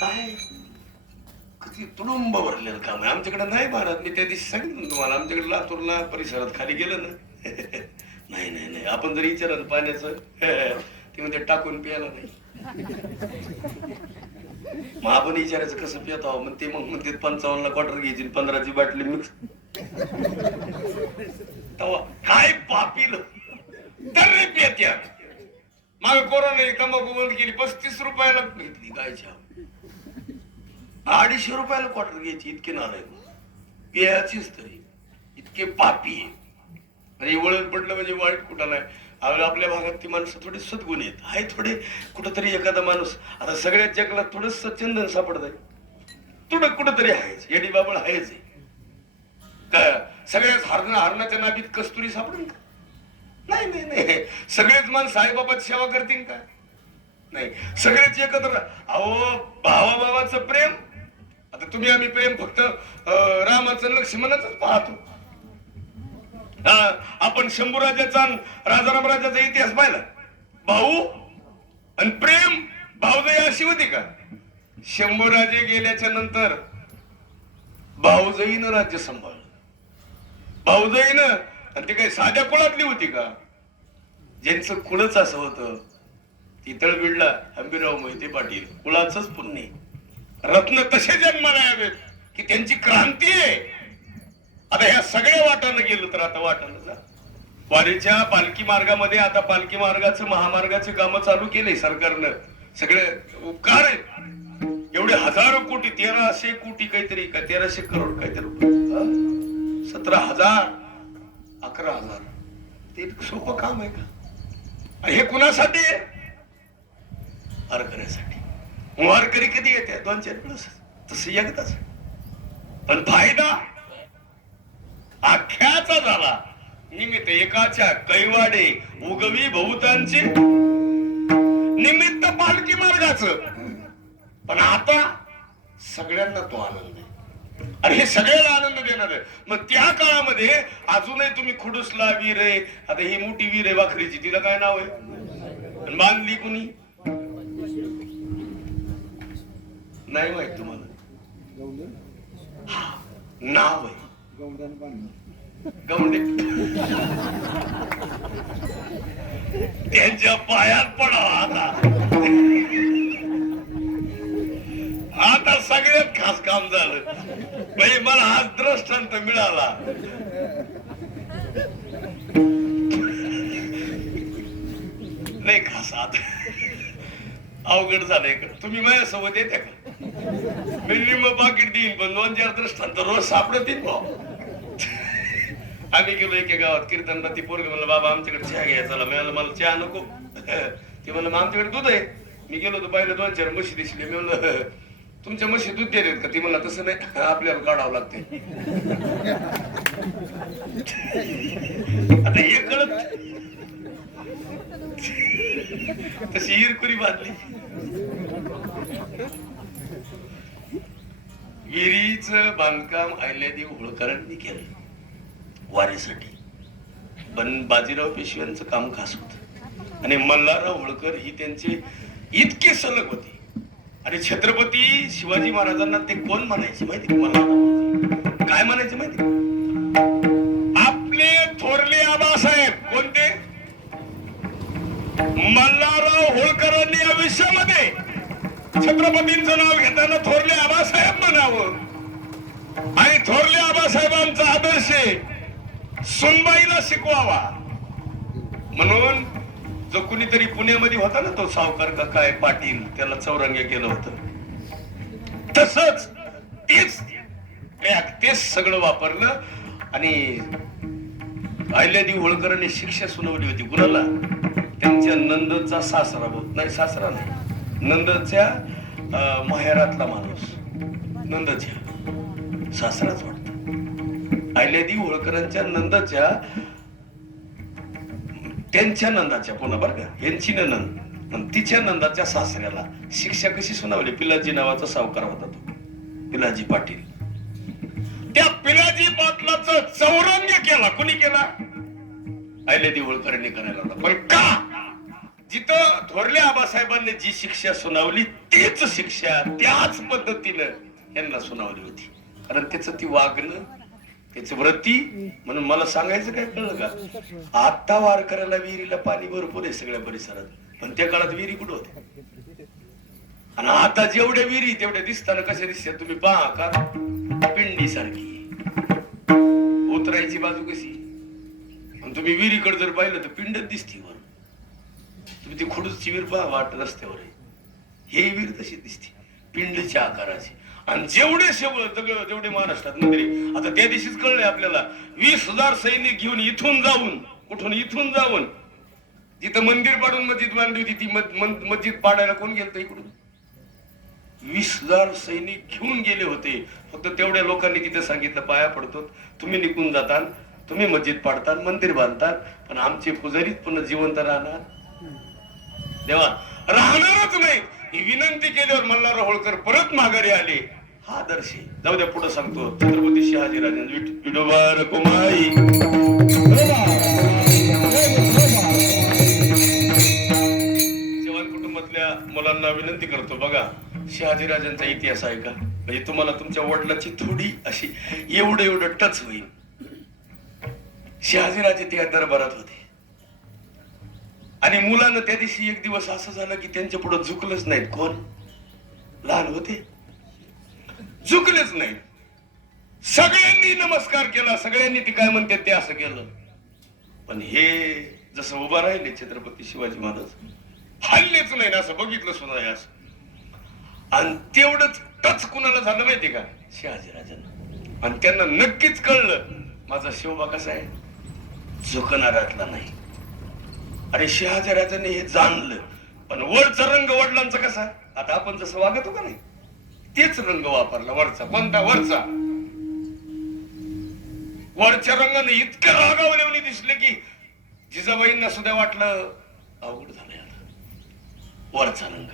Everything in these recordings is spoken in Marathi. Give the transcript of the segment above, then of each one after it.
काय? किती तुडुंब भरलेलं काम आहे. आमच्याकडे नाही भरत. मी त्या दिवशी सांगितलं तुम्हाला आमच्याकडे लातूरला परिसरात खाली गेलं ना. नाही नाही नाही. आपण जर विचारलं पाण्याचं ते म्हणजे टाकून प्यायला नाही. मग आपण विचारायचं कसं पियत आहो? मग ते मग म्हणते पंचावन्नला क्वार्टर घ्यायची पंधराची बाटली मिक्स. तवा काय पापील. तर पियत पियत्या मागे कोरोना तंबाखू बंद केली पस्तीस रुपयाला घेतली गायच्या. अडीचशे रुपयाला क्वार्टर घ्यायची इतके नाराय पियाचीच तरी. इतके पापी आणि वळण पडलं म्हणजे वाईट कुठं नाही. आपल्या भागात ती माणसं थोडी सद्गुण आहेत. आहे थोडे कुठंतरी एखादा माणूस. आता सगळ्या जगाला थोडस सचंदन सापडत आहे थोडं कुठंतरी आहेच. येडी बाबळ आहेच आहे. का सगळ्याच हरण हरणाच्या नाबीत कस्तुरी सापडेल का? नाही नाही नाही. सगळेच मान साईबाबाची सेवा करतील का? नाही. सगळेच एकत्र. अहो भावाभावाचं प्रेम आता तुम्ही आम्ही प्रेम फक्त रामाचं लक्ष्मणाच पाहतो. हा, आपण शंभू राजाचा राजाराम राजाचा इतिहास पाहिला. भाऊ आणि प्रेम भाऊजाई अशी होती का? शंभू राजे गेल्याच्यानंतर भाऊजईन राज्य सांभाळलं. भाऊजईन आणि ते काही साध्या कुळातली होती का? ज्यांचं कुळच असं होतं तिथळ बिडला हंबीराव मोहिते पाटील कुळाच पुण्य रत्न तसे जन्माला यावेत की त्यांची क्रांती आहे. आता ह्या सगळ्या वाटानं गेलं तर आता वाटानं जा. वारीच्या पालखी मार्गामध्ये आता पालखी मार्गाचं महामार्गाचे काम चालू केले सरकारनं. सगळे उपकार आहेत. एवढे हजारो कोटी तेराशे कोटी काहीतरी का तेराशे करोड काहीतरी सतरा हजार अकरा हजार. ते सोपं काम आहे का? हे कुणासाठी आहे? वारकऱ्यासाठी वारकरी कधी येते? दोन चार वेळेस एकदाच. पण फायदा आख्याचा झाला. निमित्त एकाच्या कैवाडे उगवी बहुतांची निमित्त पालखी मार्गाच. पण आता सगळ्यांना तो आनंद आहे. आणि हे सगळ्याला आनंद देणार आहे. मग त्या काळामध्ये अजूनही तुम्ही खुडूसला वीर आहे. आता ही मोठी वीर आहे वाखरीची. तिला काय नाव आहे? बांधली कुणी? नाही माहीत तुम्हाला. हा, नाव आहे. गवंडे. त्यांच्या पायात पडावा आता. आता सगळ्यात खास काम झालं. म्हणजे मला हा दृष्टांत मिळाला. नाही खास आता. अवघड झालंय इकडं. तुम्ही माझ्यासोबत येते का? मी निम्म पाकिट देईन पण दोन चार दृष्टांत रोज सापडतील भाऊ. आम्ही गेलो एके गावात कीर्तनला ती पोरगी म्हणलं बाबा आमच्याकडे चहा घ्या चला. मिळालं मला चहा नको. ते म्हणलं मग आमच्याकडे दूध आहे. मी गेलो तर पाहिलं दोन चार म्हशी दिसली. मी म्हणलं तुमच्या म्हशी दूध देतात का? ती म्हणला तसं नाही आपल्याला काढावं लागते आता हे कळत तशी हिरकुरी बांधली. विहिरीचं बांधकाम अहिल्यादेव होळकरांनी केलं. वारीसाठी. पण बाजीराव पेशव्यांचं काम खास होत. आणि मल्हारराव होळकर ही त्यांचे इतके सलग होते. आणि छत्रपती शिवाजी महाराजांना ते कोण म्हणायचे माहिती मला काय म्हणायचे माहिती आपले थोरले आबासाहेब कोणते? मल्हारराव होळकरांनी आयुष्यामध्ये छत्रपतींचं नाव घेताना थोरले आबासाहेब म्हणावं. आणि थोरले आबासाहेबांचा आदर्श सुनबाईला शिकवावा. म्हणून जो कुणीतरी पुण्यामध्ये होता ना तो सावकार का काय पाटील त्याला चौरंग केलं होत. तसच तेच तेच सगळं वापरलं आणि अहिल्यादेवी होळकरांनी शिक्षा सुनावली होती. कुणाला? त्यांच्या नंदचा सासरा होत नाही सासरा नाही. नंदच्या माहेरातला माणूस. नंदच्या सासराच वाटत. अहिल्यादेवी होळकरांच्या नंदाच्या त्यांच्या नंदाच्या कोणा बरं का यांची नंद आणि तिच्या नंदाच्या सासऱ्याला. शिक्षा कशी सुनावली? पिलाजी नावाचा सावकार होता तो. पिलाजी पाटील. त्या पिलाजी पाटलाचं चौरंग केला. कुणी केला? अहिल्यादेवी होळकरांनी करायला पण का? जिथं थोरल्या आबासाहेबांनी जी शिक्षा सुनावली तीच शिक्षा त्याच पद्धतीनं यांना सुनावली होती. कारण त्याचं ती वागणं त्याचं व्रती म्हणून मला सांगायचं काय कळलं का? आता वारकऱ्याला विहिरीला पाणी भरपूर आहे सगळ्या परिसरात पण त्या काळात विहिरी कुठं होत्या? आणि आता जेवढ्या विहिरी तेवढ्या दिसताना कशा दिसतात तुम्ही पहा का? पिंडी सारखी उतरायची बाजू कशी? आणि तुम्ही विहिरीकडे जर पाहिलं तर पिंडच दिसती वर. तुम्ही ती खडूसची पहा वाट रस्त्यावर आहे. हे वीर तशी दिसते. पिंडच्या आकाराची. आणि जेवढे शेवळ दगड जेवढे महाराष्ट्रात मंदिरे. आता त्या दिवशीच कळलंय आपल्याला वीस हजार सैनिक घेऊन इथून जाऊन कुठून इथून जाऊन जिथं मंदिर पाडून मस्जिद बांधली होती ती मस्जिद पाडायला कोण गेलं इकडून? वीस हजार सैनिक घेऊन गेले होते. फक्त तेवढ्या लोकांनी तिथे सांगितलं पाया पडतो. तुम्ही निघून जाताल तुम्ही मस्जिद पाडताल मंदिर बांधताल पण आमचे पुजारीत पुन्हा जिवंत राहणार. देवा राहणारच नाही. ही विनंती केल्यावर मल्हार होळकर परत माघारी आले. हा दर्शी. जाऊ द्या पुढे सांगतो. छत्रपती शहाजीराजे विडोबा रकुमाई जवान कुटुंबातल्या मुलांना विनंती करतो. बघा शहाजीराजांचा इतिहास आहे का? म्हणजे तुम्हाला तुमच्या वडिलाची थोडी अशी एवढं एवढं टच होईल. शहाजीराजे त्या दरबारात होते. आणि मुलानं त्या दिवशी एक दिवस असं झालं की त्यांच्या पुढे झुकलंच नाहीत. कोण? लहान होते. झुकलेच नाहीत. सगळ्यांनी नमस्कार केला. सगळ्यांनी ती काय म्हणते ते असं केलं. पण हे जसं उभा राहिले छत्रपती शिवाजी महाराज हल्लेच नाही ना असं बघितलं सुद्धा असं. आणि तेवढंच टच कुणाला झालं माहिती का? शहाजीराजांना आणि त्यांना नक्कीच कळलं माझा शिवबा कसा आहे? झुकणाऱ्यातला नाही. अरे शहाजीराजांनी हे जाणलं. पण वरचा रंग वडिलांचा कसा? आता आपण जसं वागतो का नाही तेच रंग वापरला वरचा. कोणता? वरचा. वरच्या रंगाने इतकं रागावल्याने दिसले की जिजाबाईंना सुद्धा वाटलं अवघड झालंय आता. वरचा रंग.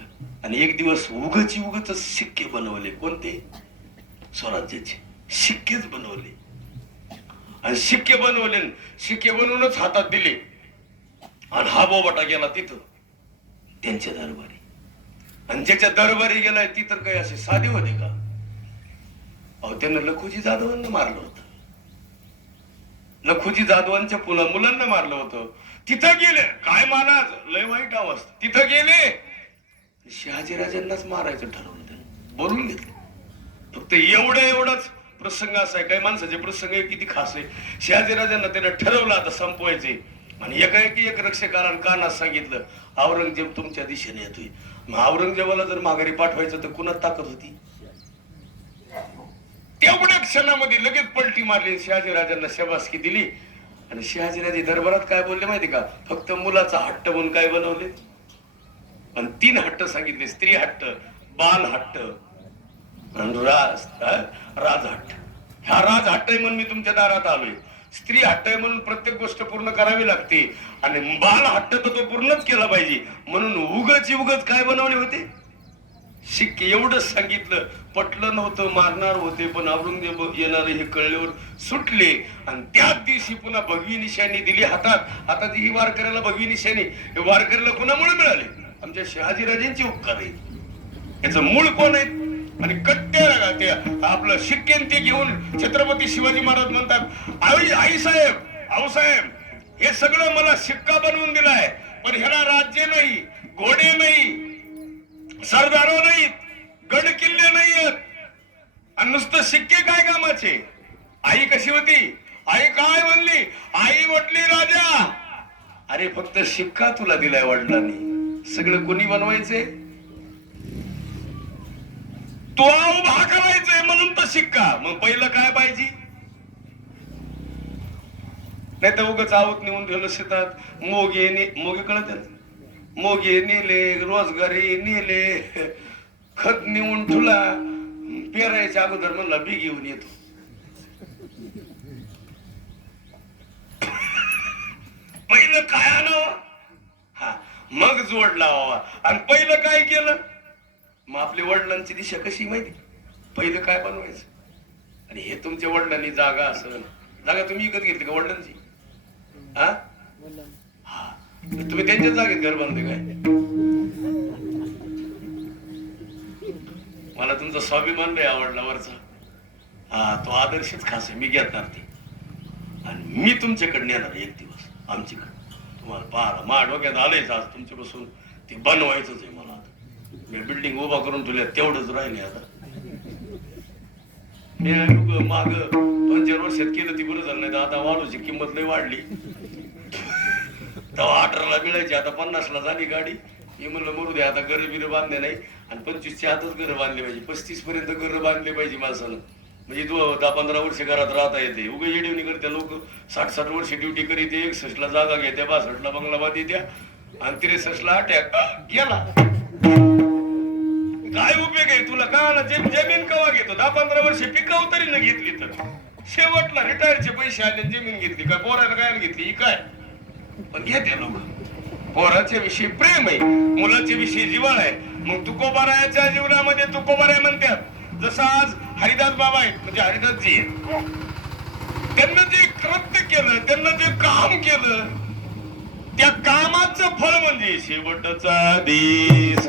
आणि एक दिवस उगची उगच शिक्के बनवले. कोणते? स्वराज्याचे. शिक्केच बनवले. आणि शिक्के बनवले सिक्के शिक्के बनवूनच हातात दिले. आणि हा बोबाटा गेला तिथं. त्यांच्या दरबारी. आणि ज्याच्या दरबारी गेलाय ती तर काही असे साधे होते का? अहो त्यानं लखुजी जाधवांना मारलं होतं. लखुजी जाधवांच्या पुन्हा मुलांना मारलं होतं. तिथं गेले. काय मानाज लय वाईट आवाज तिथं गेले. शहाजीराजांनाच मारायचं ठरवलं त्यानं. बोलून घेतलं. फक्त एवढं एवढाच प्रसंग असा आहे. काही माणसाचे प्रसंग किती खास आहे. शहाजीराजांना त्यानं ठरवलं आता संपवायचे आणि एकाएकी एक रक्षकारानं कानात सांगितलं औरंगजेब तुमच्या दिशेने येतोय. मग औरंगजेबाला जर माघारी पाठवायचं तर कुणात ताकद होती? तेवढ्या क्षणामध्ये लगेच पलटी मारली शहाजीराजांना शबासकी दिली. आणि शहाजीराजे दरबारात काय बोलले माहिती का? फक्त मुलाचा हट्ट म्हणून काय बनवले? आणि तीन हट्ट सांगितले स्त्री हट्ट बाल हट्ट आणि राज हा? राज हट्ट ह्या राज हट्ट म्हणून मी तुमच्या दारात आलोय. स्त्री हट्ट आहे म्हणून प्रत्येक गोष्ट पूर्ण करावी लागते. आणि बाल हट्ट तर तो पूर्णच केला पाहिजे. म्हणून उगच उगच काय बनवले होते? शिक एवढंच सांगितलं. पटलं नव्हतं मारणार होते पण औरंगजेब येणारे हे कळल्यावर सुटले. आणि त्याच दिवशी पुन्हा भगवी निशाणी दिली हातात. आता ही वारकऱ्याला भगवी निशाणी हे वारकऱ्याला कुणामुळे मिळाले? आमच्या शहाजीराजेंची उपकार आहे याचं मूळ कोण आहे? आणि कट्ट्याला ते आपलं शिक्केन ते घेऊन छत्रपती शिवाजी महाराज म्हणतात आई आई साहेब आऊ साहेब हे सगळं मला शिक्का बनवून दिलाय पण ह्याला राज्य नाही घोडे नाही सरदारो नाहीत गड किल्ले नाहीयेत. आणि नुसतं शिक्के काय कामाचे? आई कशी होती? आई काय म्हणली? आई म्हटली राजा. अरे फक्त शिक्का तुला दिलाय वडिलांनी. सगळं कोणी बनवायचे? तो उभा करायचंय म्हणून तर शिक्का. मग पहिलं काय पाहिजे? नाही तर उगाच आवत नेऊन दिलं शेतात. मोगे ने मोगे कळत मोगे नेले रोजगारी नेले. खत नेऊन ठुला पेरायच्या अगोदर म्हणला बी घेऊन येतो. पहिलं काय आणावं? हा मग जोड लावावा आणि पहिलं काय केलं? मग आपल्या वडिलांची दिशा कशी माहिती? पहिलं काय बनवायचं? आणि हे तुमच्या वडिलांनी जागा असं जागा तुम्ही विकत घेतली का वडिलांची? हा? हा. तुम्ही त्यांच्या जागेत घर बांधले काय? मला तुमचा स्वाभिमान नाही आवडला वरचा. हा तो आदर्शच खास आहे. मी घेणार ते. आणि मी तुमच्याकडे येणार एक दिवस. आमच्याकडे. तुम्हाला पाहा मा डोक्यात आलंयच आज तुमच्यापासून. ते बनवायचंच आहे मला. मी बिल्डिंग उभा करून तुला तेवढंच राहिले आता. मी माग दोन चार वर्षात केलं ती बरं झालं नाही तर आता वाढूची किंमत लय वाढली. तेव्हा अठराला मिळायची आता पन्नासला झाली गाडी. मी म्हणलं मरू दे आता घर बिरं बांधले नाही. आणि पंचवीसच्या आतच घर बांधले पाहिजे. पस्तीस पर्यंत घर बांधले पाहिजे माणसानं. म्हणजे तू दहा पंधरा वर्ष घरात राहता येते. उगे येडीवणी करते लोक. साठ साठ वर्ष ड्युटी करीत एकसष्टला जागा घेत्या बासष्टला बंगला बांधी द्या आणि त्रेसष्टला अटॅक. गेला. तुला का जमीन कवा घेतो? दहा पंधरा वर्ष पिकाव तरी न घेतली तर. शेवटला रिटायरचे पैसे आले जमीन घेतली. काय पोराला काय घेतली? ही काय? पण घेते लोक. पोराच्या विषयी प्रेम आहे. मुलाच्या विषयी जिवाळ आहे. मग तुकोबारायाच्या जीवनामध्ये तुकोबाराय म्हणतात जसं आज हरिदास बाबा आहेत म्हणजे हरिदासजी आहेत. त्यांना जे कृत्य केलं त्यांना जे काम केलं त्या कामाचं फळ म्हणजे शेवटचा दिस